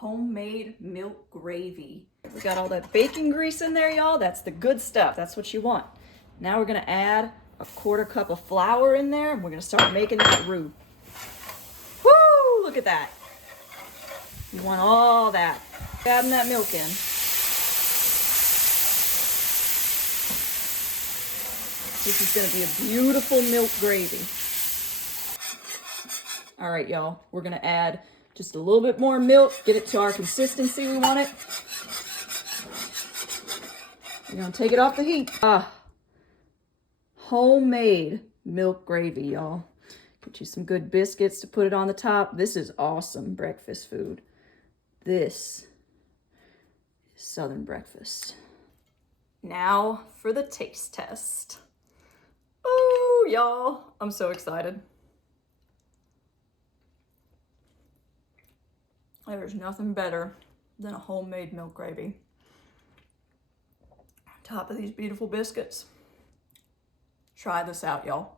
homemade milk gravy. We got all that bacon grease in there, y'all. That's the good stuff. That's what you want. Now we're gonna add a 1/4 cup of flour in there, and we're gonna start making that roux. Woo! Look at that. You want all that. Adding that milk in. This is gonna be a beautiful milk gravy. All right, y'all, we're gonna add just a little bit more milk, get it to our consistency we want it. We're gonna take it off the heat. Homemade milk gravy, y'all. Get you some good biscuits to put it on the top. This is awesome breakfast food. This is Southern breakfast. Now for the taste test. Oh, y'all, I'm so excited. There's nothing better than a homemade milk gravy. On top of these beautiful biscuits. Try this out, y'all.